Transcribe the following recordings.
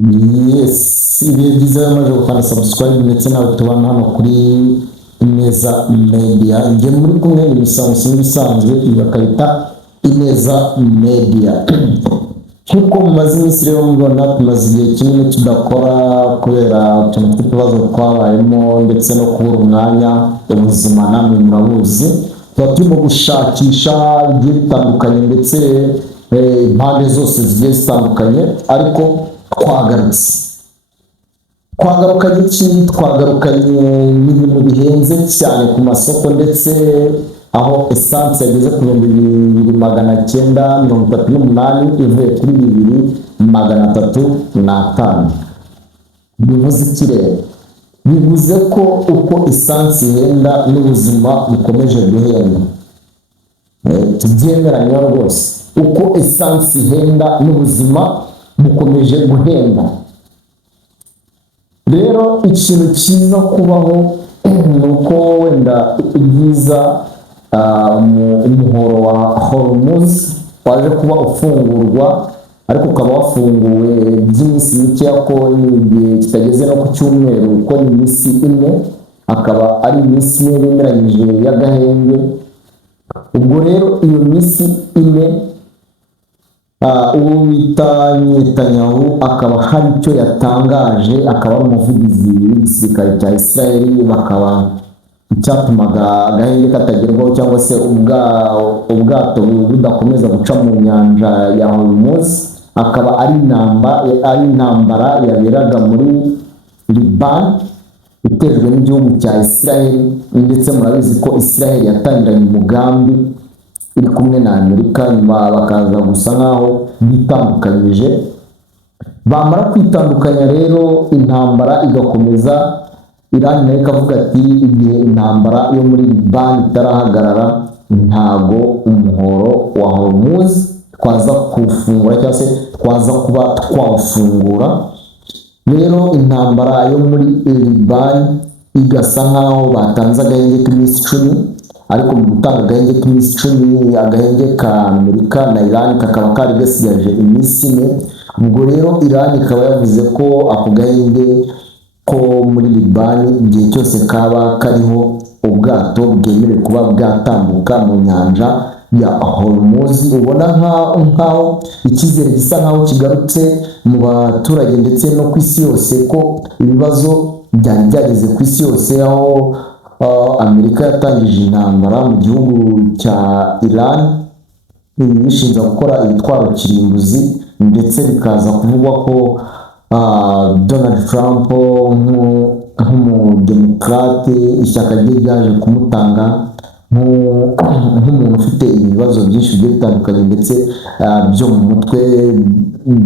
Yes, ibihe byiza yamaze gukanda subscribe ndetse nawe tubana hano kuri Ineza Media. Njye muri kumwe imisanzu n'ibisanzwe bakayita Ineza Media. Nk'uko mumaze iminsi rero mubona tumaze igihe kinini tudakora kubera utuntu tw'ibibazo twabayemo ndetse no kubura umwanya, ubuzima namwe murabuzi. Tuba turimo gushakisha ibigiye bitandukanye ndetse impande zose zigiye zitandukanye, ariko twagarukanye iki? Twagarukanye n'ibintu bihenze cyane ku masoko, ndetse aho esanse yageze ku 2,938 ivuye kuri 2,305. bivuze iki rero? Bivuze ko uko esanse ihenda n'ubuzima bukomeje guhenda. Tubyemeranya rwose, uko esanse ihenda n'ubuzima bukomeje guhenda. Rero ikintu cyiza kubaho ni uko wenda ibyiza umuhoro wa Hormuz waje kuba ufungurwa, ariko ukaba wafunguwe by'iminsi mikeya, ko ni igihe kitageze no ku cyumweru, ko ni iminsi ine, akaba ari iminsi ine bemeranyije y'agahenge. Ubwo rero iyo minsi ine uwo bita Netanyahu akaba hari icyo yatangaje, akaba ari umuvugizi w'igisirikare cya Israel, bakaba icyatumaga agahenge katagerwaho cyangwa se ubwato budakomeza guca mu nyanja ya Hormuz, akaba ari intambara yaberaga muri Liban itejwe n'igihugu cya Israel. Ndetse murabizi ko Israel yatangiranye umugambi iri kumwe na Amerika, nyuma bakaza gusa nkaho bitandukanyije. Bamara kwitandukanya rero intambara igakomeza, Iran nayo ikavuga ati igihe intambara yo muri Liban itarahagarara ntago umuhoro wa Hormuz twaza kufungura cyangwa se twaza kuba twafungura. Rero intambara yo muri Liban igasa nkaho batanze agahenge k'iminsi 10, ariko mu gutanga agahenge k'iminsi 10 agahenge ka Amerika na Iran kakaba kari gasigaje iminsi 4. Ubwo rero Iran ikaba yavuze ko ako gahenge ko muri Liban igihe cyose kaba kariho ubwato bwemerewe kuba bwatambuka mu nyanja ya Hormuz. Ubona nkaho icyizere gisa nkaho kigarutse mu baturage ndetse no ku isi yose, ko ibibazo byari byageze ku isi yose, aho Amerika yatangije intambara mu gihugu cya Iran bishinja gukora ibitwaro kirimbuzi, ndetse bikaza kuvugwa ko Donald Trump nk'umudemokrate ishyaka rye ryaje kumutanga nk'umuntu ufite ibibazo byinshi bigiye bitandukanye, ndetse byo mu mutwe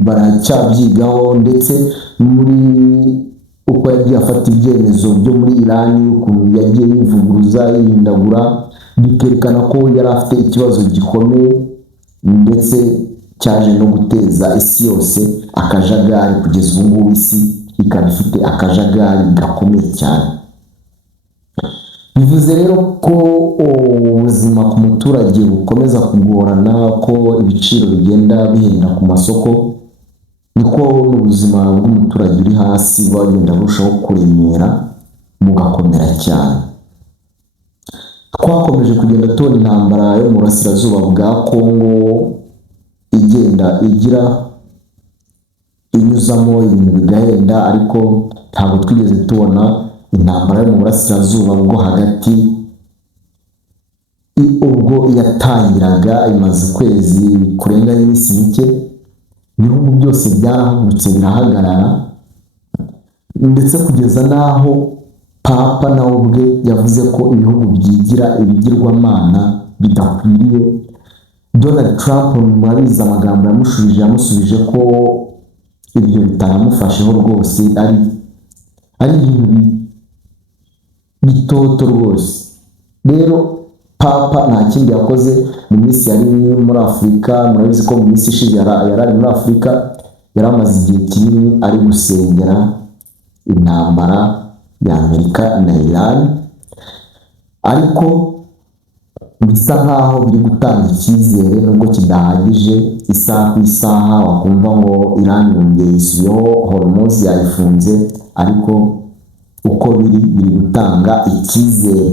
baracyabyigaho. Ndetse muri uko yagiye afata ibyemezo byo muri Iran, ukuntu yagiye yivuguruza yihindagura, bikerekana ko yari afite ikibazo gikomeye, ndetse cyaje no guteza isi yose akajagari. Kugeza ubu ngubu isi ikaba ifite akajagari gakomeye cyane. Bivuze rero ko ubuzima ku muturage bukomeza kugorana, ko ibiciro bigenda bihenda ku masoko, niko n'ubuzima bw'umuturage uri hasi bugenda burushaho kuremera bugakomera cyane. Twakomeje kugenda tubona intambara yo mu burasirazuba bwa Kongo igenda inyuzamo ibintu bigahenda, ariko ntabwo twigeze tubona intambara yo mu burasirazuba bwo hagati. Ubwo yatangiraga imaze ukwezi kurenga iminsi mike, ibihugu byose byarahagurutse birahagarara, ndetse kugeza n'aho Papa nawe ubwe yavuze ko ibihugu byigira ibigirwamana bidakwiriye. Donald Trump murabizi amagambo yamusubije ko ibyo bitanamufasheho rwose, ari ibintu bitoto rwose. Rero Papa nta kindi yakoze mu minsi yari muri Afurika. Murabizi ko mu minsi ishize yari muri Afurika, yari amaze igihe kinini ari gusengera intambara ya Amerika na Iran, ariko bisa nkaho biri gutanga icyizere nubwo kidahagije isaha ku isaha, wakumva ngo Iran yongeye yisubiyeho Hormuz yayifunze, ariko uko biri gutanga icyizere.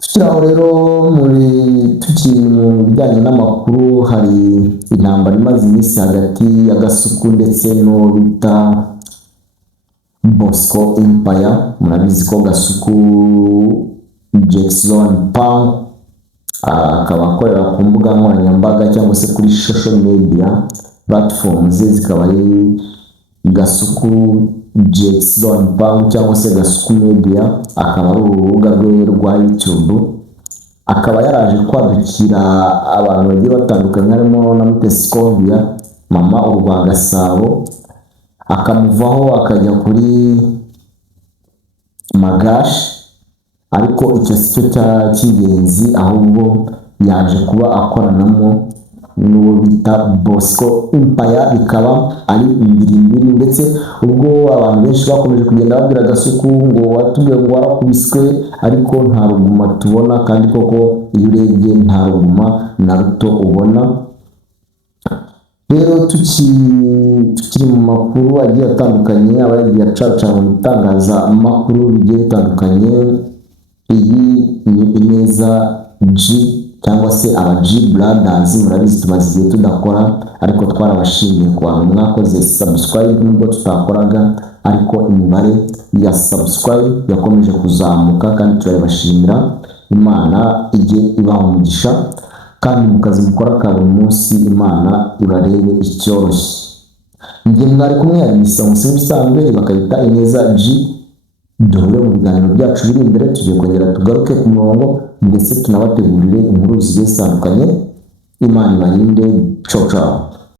Tukiraho rero tukiri mu bijyanye n'amakuru, hari intambara imaze iminsi hagati ya Gasuku ndetse n'uwo bita Bosco Empire. Murabizi ko Gasuku Jackson Pang akaba akorera ku mbuga nkoranyambaga cyangwa se kuri social media platforms, zikaba ari Gasuku Jackson Pang cyangwa se Gasuku Media, akaba ari urubuga rwe rwa YouTube. Akaba yaraje kwadukira abantu bagiye batandukanye, harimo na Mutesi Kovia, mama urwa Gasabo, akamuvaho akajya kuri Magashi. Ariko icyo si cyo cy'ingenzi, ahubwo yaje kuba akoranamo n'uwo bita Bosco Empire, bikaba ari imbiri, ndetse ubwo abantu benshi bakomeje kugenda babwira Gasuku ngo watubwiye ngo warakubiswe, ariko nta ruguma tubona, kandi koko iyo urebye nta ruguma na ruto ubona. Rero tukiri mu makuru agiye atandukanye, aba yagiye acaca mu bitangazamakuru bigiye bitandukanye. Iyi ni Ineza G cyangwa se aba G Brothers. Murabizi tumaze igihe tudakora, ariko twarabashimiye ku bantu mwakoze subscribe, nubwo tutakoraga, ariko imibare ya subscribe yakomeje kuzamuka, kandi turabashimira. Imana ijye ibaha umugisha, kandi mu kazi mukora ka buri munsi Imana ibarebe icyoroshye. Njye mwari kumwe hari Musanze bisanzwe bakayita Ineza G. Duhure mu biganiro byacu biri imbere, tugiye kongera tugaruke ku murongo, ndetse tunabategurire inkuru zigiye zitandukanye. Imana ibarinde. Ciao ciao.